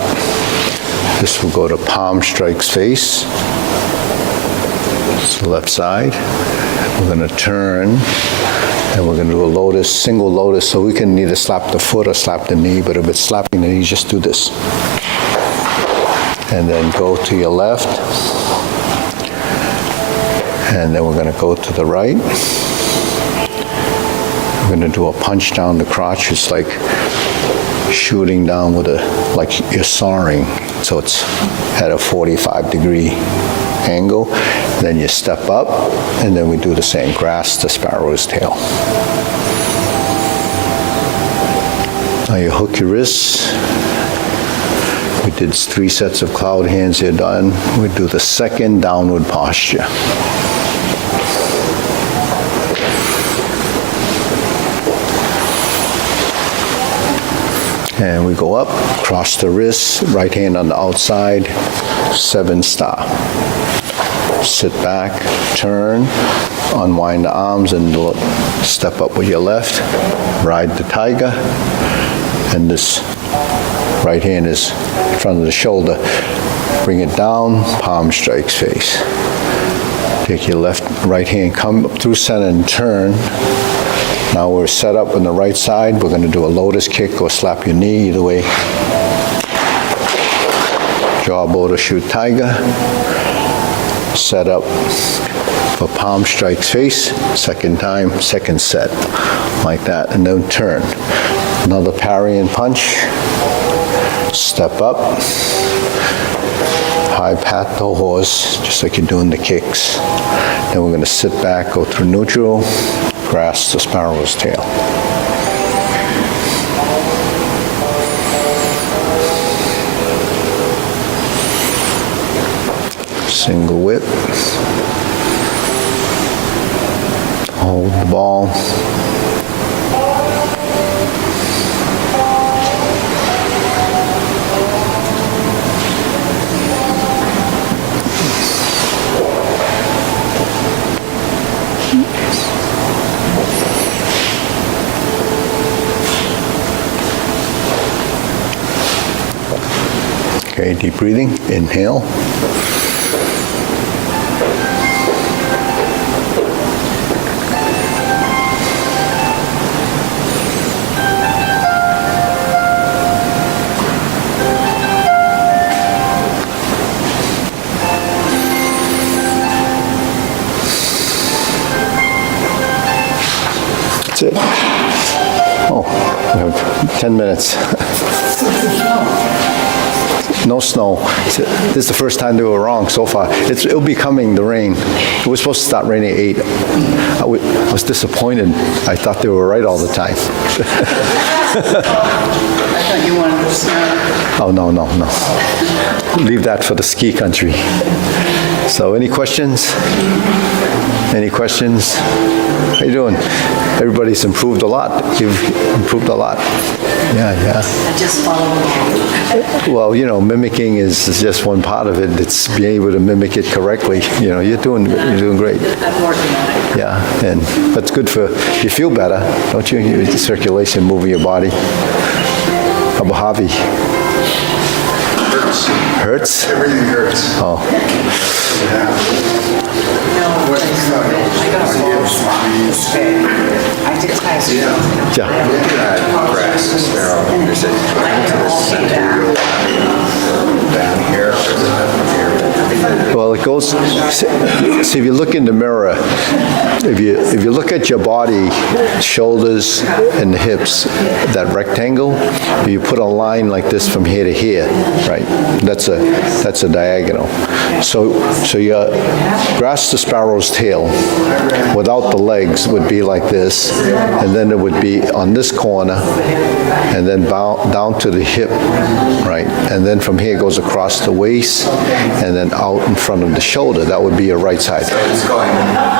This will go to palm strikes face. It's the left side. We're going to turn and we're going to do a lotus, single lotus, so we can either slap the foot or slap the knee, but if it's slapping the knee, just do this. And then go to your left. And then we're going to go to the right. We're going to do a punch down the crotch. It's like shooting down with like you're sawing, so it's at a 45-degree angle. Then you step up, and then we do the same, grasp the sparrow's tail. Now you hook your wrists. We did 3 sets of cloud hands here done. We do the second downward posture. And we go up, cross the wrists, right hand on the outside, 7-star. Sit back, turn, unwind the arms, and step up with your left. Ride the tiger. And this right hand is in front of the shoulder. Bring it down, palm strikes face. Take your right hand, come up through center and turn. Now we're set up on the right side. We're going to do a lotus kick or slap your knee, either way. Jaw boulder shoot tiger. Set up for palm strikes face. Second time, second set. Like that, and then turn. Another parry and punch. Step up. High pat the horse, just like you're doing the kicks. Then we're going to sit back, go through neutral, grasp the sparrow's tail. Single whip. Hold the ball. Okay, deep breathing, inhale. That's it. Oh, we have 10 minutes. No snow. This is the first time they were wrong so far. It'll be coming, the rain. It was supposed to start raining at 8. I was disappointed. I thought they were right all the time. I thought you wanted the snow. Oh, no. Leave that for the ski country. So any questions? Any questions? How you doing? Everybody's improved a lot. You've improved a lot. Yeah. I just follow along. Well, mimicking is just one part of it. It's being able to mimic it correctly. You're doing great. I'm working on it. Yeah, and that's good you feel better, don't you? Your circulation, moving your body. How about Javi? Hurts? Everything hurts. Oh. I did Tai Chi. Yeah. Grass, sparrow, is it to the center down here, or is it up here? Well, it goes, see, if you look in the mirror, if you look at your body, shoulders and the hips, that rectangle, you put a line like this from here to here, right? That's a diagonal. So your grass the sparrow's tail without the legs would be like this, and then it would be on this corner, and then down to the hip, right? And then from here it goes across the waist, and then out in front of the shoulder. That would be your right side.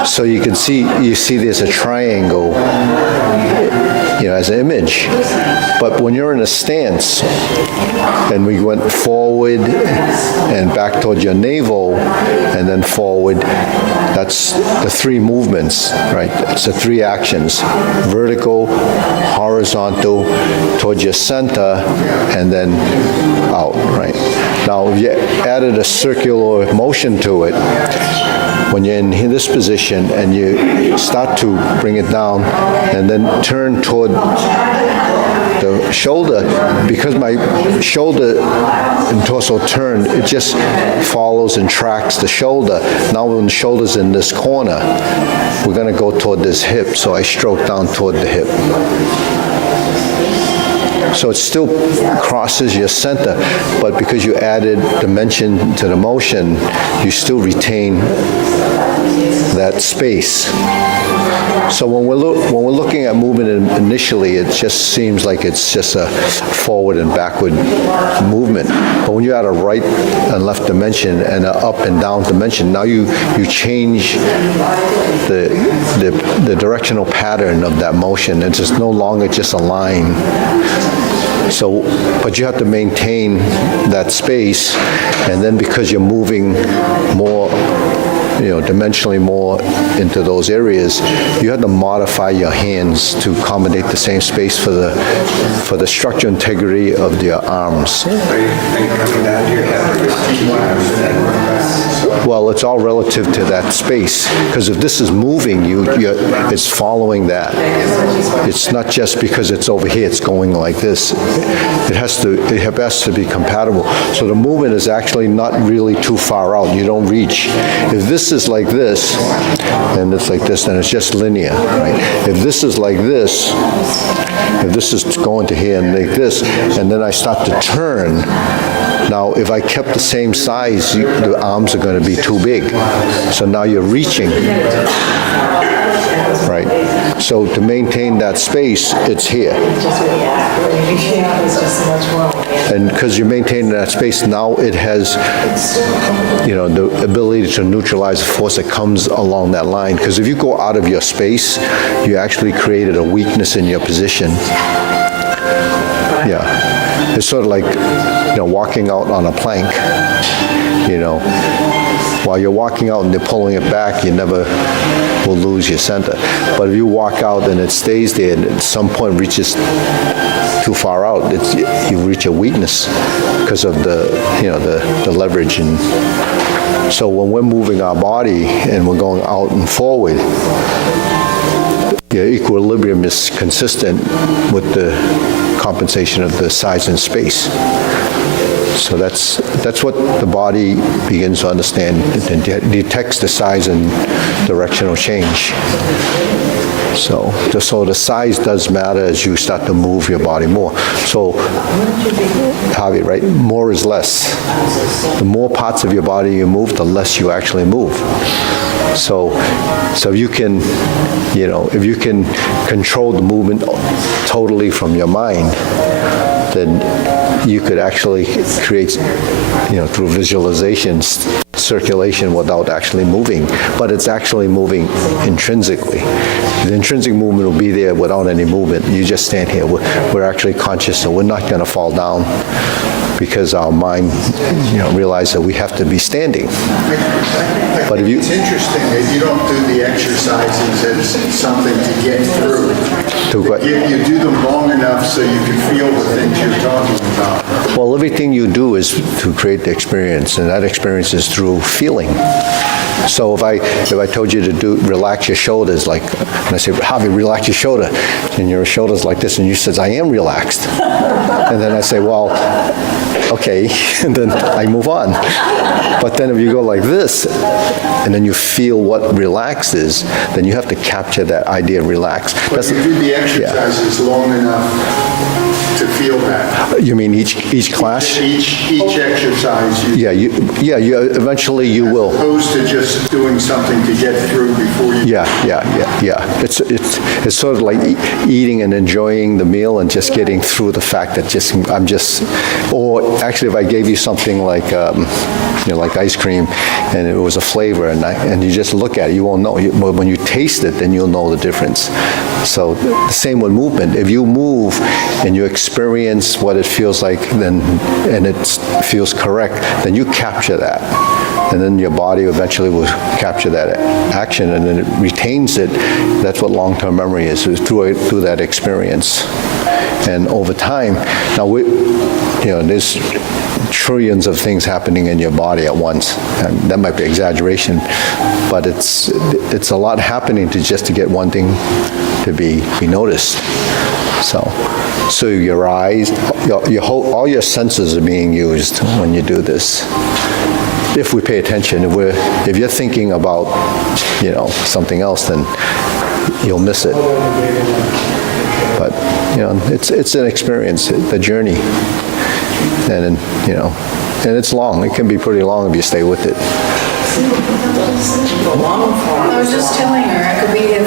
So you can see, there's a triangle, as an image. But when you're in a stance, and we went forward and back towards your navel, and then forward, that's the three movements, right? It's the three actions: vertical, horizontal, towards your center, and then out, right? Now, if you added a circular motion to it, when you're in this position and you start to bring it down and then turn toward the shoulder, because my shoulder and torso turn, it just follows and tracks the shoulder. Now when the shoulder's in this corner, we're going to go toward this hip, so I stroke down toward the hip. So it still crosses your center, but because you added dimension to the motion, you still retain that space. So when we're looking at movement initially, it just seems like it's just a forward and backward movement. But when you add a right and left dimension and an up and down dimension, now you change the directional pattern of that motion. It's just no longer just a line. So, but you have to maintain that space, and then because you're moving more, dimensionally more into those areas, you have to modify your hands to accommodate the same space for the structural integrity of your arms. Well, it's all relative to that space, because if this is moving, it's following that. It's not just because it's over here, it's going like this. It has to be compatible. So the movement is actually not really too far out. You don't reach. If this is like this, and it's like this, then it's just linear, right? If this is like this, if this is going to here and like this, and then I start to turn, now, if I kept the same size, the arms are going to be too big. So now you're reaching, right? So to maintain that space, it's here. And because you're maintaining that space, now it has, the ability to neutralize the force that comes along that line. Because if you go out of your space, you actually created a weakness in your position. Yeah. It's sort of like, walking out on a plank, while you're walking out and they're pulling it back, you never will lose your center. But if you walk out and it stays there and at some point reaches too far out, you reach a weakness because of the leverage. And so when we're moving our body and we're going out and forward, the equilibrium is consistent with the compensation of the size and space. So that's what the body begins to understand. It detects the size and directional change. So the size does matter as you start to move your body more. So, Javi, right? More is less. The more parts of your body you move, the less you actually move. So if you can, if you can control the movement totally from your mind, then you could actually create, through visualizations, circulation without actually moving, but it's actually moving intrinsically. The intrinsic movement will be there without any movement. You just stand here. We're actually conscious, so we're not going to fall down because our mind, realizes that we have to be standing. But if it's interesting that you don't do the exercises as something to get through. You do them long enough so you can feel the things you're talking about. Well, everything you do is to create the experience, and that experience is through feeling. So if I told you to relax your shoulders, and I say, Javi, relax your shoulder, and your shoulder's like this, and you says, I am relaxed. And then I say, well, okay, and then I move on. But then if you go like this, and then you feel what relax is, then you have to capture that idea of relax. But you do the exercises long enough to feel that. You mean each class? Each exercise, you You eventually you will. opposed to just doing something to get through before you. Yeah. It's sort of like eating and enjoying the meal and just getting through the fact that or actually if I gave you something like, like ice cream and it was a flavor and you just look at it, you won't know. But when you taste it, then you'll know the difference. So the same with movement. If you move and you experience what it feels like and it feels correct, then you capture that. And then your body eventually will capture that action and then it retains it. That's what long-term memory is through that experience. And over time, now there's trillions of things happening in your body at once. And that might be exaggeration, but it's a lot happening just to get one thing to be noticed. So your eyes, all your senses are being used when you do this. If we pay attention, if you're thinking about, something else, then you'll miss it. But, it's an experience, the journey. And, and it's long. It can be pretty long if you stay with it. I was just telling her, it could be a